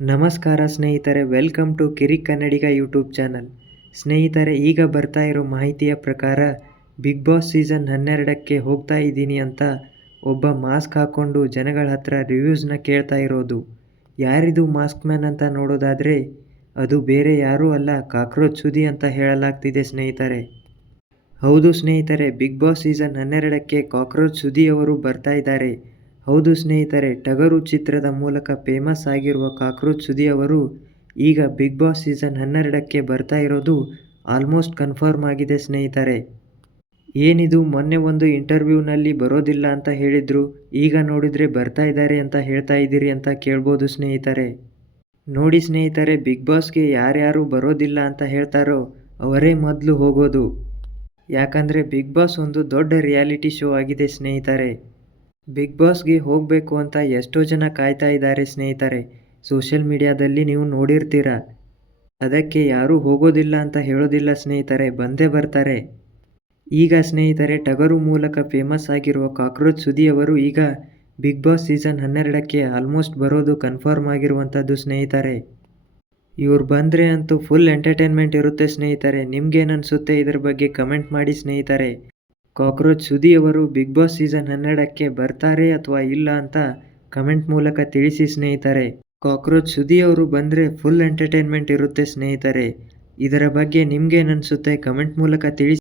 ನಮಸ್ಕಾರ ಸ್ನೇಹಿತರೆ, welcome to Kirik Kannadiga YouTube channel. ಸ್ನೇಹಿತರೆ, ಈಗ ಬರ್ತಾ ಇರೋ ಮಾಹಿತಿಯ ಪ್ರಕಾರ ಬಿಗ್ ಬಾಸ್ ಸೀಸನ್ 12ಕ್ಕೆ ಹೋಗ್ತಾ ಇದ್ದೀನಿ ಅಂತ ಒಬ್ಬ ಮಾಸ್ಕ್ ಹಾಕ್ಕೊಂಡು ಜನಗಳ ಹತ್ರ ರಿವ್ಯೂಸ್ನ ಕೇಳ್ತಾ ಇರೋದು. ಯಾರಿದು ಮಾಸ್ಕ್ ಮ್ಯಾನ್ ಅಂತ ನೋಡೋದಾದರೆ ಅದು ಬೇರೆ ಯಾರೂ ಅಲ್ಲ, ಕಾಕ್ರೋಚ್ ಸುದಿ ಅಂತ ಹೇಳಲಾಗ್ತಿದೆ ಸ್ನೇಹಿತರೆ. ಹೌದು ಸ್ನೇಹಿತರೆ, ಬಿಗ್ ಬಾಸ್ ಸೀಸನ್ 12ಕ್ಕೆ ಕಾಕ್ರೋಚ್ ಸುದಿ ಅವರು ಬರ್ತಾ ಇದ್ದಾರೆ. ಹೌದು ಸ್ನೇಹಿತರೆ, ಟಗರು ಚಿತ್ರದ ಮೂಲಕ ಫೇಮಸ್ ಆಗಿರುವ ಕಾಕ್ರೋಚ್ ಸುದಿ ಅವರು ಈಗ ಬಿಗ್ ಬಾಸ್ ಸೀಸನ್ 12ಕ್ಕೆ ಬರ್ತಾ ಇರೋದು ಆಲ್ಮೋಸ್ಟ್ ಕನ್ಫರ್ಮ್ ಆಗಿದೆ ಸ್ನೇಹಿತರೆ. ಏನಿದು, ಮೊನ್ನೆ ಒಂದು ಇಂಟರ್ವ್ಯೂನಲ್ಲಿ ಬರೋದಿಲ್ಲ ಅಂತ ಹೇಳಿದ್ರು, ಈಗ ನೋಡಿದರೆ ಬರ್ತಾ ಇದ್ದಾರೆ ಅಂತ ಹೇಳ್ತಾ ಇದ್ದೀರಿ ಅಂತ ಕೇಳ್ಬೋದು ಸ್ನೇಹಿತರೆ. ನೋಡಿ ಸ್ನೇಹಿತರೆ, ಬಿಗ್ ಬಾಸ್ಗೆ ಯಾರ್ಯಾರು ಬರೋದಿಲ್ಲ ಅಂತ ಹೇಳ್ತಾರೋ ಅವರೇ ಮೊದಲು ಹೋಗೋದು. ಯಾಕಂದರೆ ಬಿಗ್ ಬಾಸ್ ಒಂದು ದೊಡ್ಡ ರಿಯಾಲಿಟಿ ಶೋ ಆಗಿದೆ ಸ್ನೇಹಿತರೆ. ಬಿಗ್ ಬಾಸ್ಗೆ ಹೋಗಬೇಕು ಅಂತ ಎಷ್ಟೋ ಜನ ಕಾಯ್ತಾ ಇದ್ದಾರೆ ಸ್ನೇಹಿತರೆ. ಸೋಷಿಯಲ್ ಮೀಡಿಯಾದಲ್ಲಿ ನೀವು ನೋಡಿರ್ತೀರ. ಅದಕ್ಕೆ ಯಾರೂ ಹೋಗೋದಿಲ್ಲ ಅಂತ ಹೇಳೋದಿಲ್ಲ ಸ್ನೇಹಿತರೆ, ಬಂದೇ ಬರ್ತಾರೆ. ಈಗ ಸ್ನೇಹಿತರೆ, ಟಗರು ಮೂಲಕ ಫೇಮಸ್ ಆಗಿರುವ ಕಾಕ್ರೋಚ್ ಸುದಿ ಅವರು ಈಗ ಬಿಗ್ ಬಾಸ್ ಸೀಸನ್ 12ಕ್ಕೆ ಆಲ್ಮೋಸ್ಟ್ ಬರೋದು ಕನ್ಫರ್ಮ್ ಆಗಿರುವಂಥದ್ದು ಸ್ನೇಹಿತರೆ. ಇವ್ರು ಬಂದರೆ ಅಂತೂ ಫುಲ್ ಎಂಟರ್ಟೈನ್ಮೆಂಟ್ ಇರುತ್ತೆ ಸ್ನೇಹಿತರೆ. ನಿಮ್ಗೇನನ್ಸುತ್ತೆ ಇದ್ರ ಬಗ್ಗೆ ಕಮೆಂಟ್ ಮಾಡಿ ಸ್ನೇಹಿತರೆ. ಕಾಕ್ರೋಚ್ ಸುದಿ ಅವರು ಬಿಗ್ ಬಾಸ್ ಸೀಸನ್ 12ಕ್ಕೆ ಬರ್ತಾರೆ ಅಥವಾ ಇಲ್ಲ ಅಂತ ಕಮೆಂಟ್ ಮೂಲಕ ತಿಳಿಸಿ ಸ್ನೇಹಿತರೆ. ಕಾಕ್ರೋಚ್ ಸುದಿ ಅವರು ಬಂದರೆ ಫುಲ್ ಎಂಟರ್ಟೈನ್ಮೆಂಟ್ ಇರುತ್ತೆ ಸ್ನೇಹಿತರೆ. ಇದರ ಬಗ್ಗೆ ನಿಮ್ಗೇನನ್ಸುತ್ತೆ ಕಮೆಂಟ್ ಮೂಲಕ ತಿಳಿಸಿ.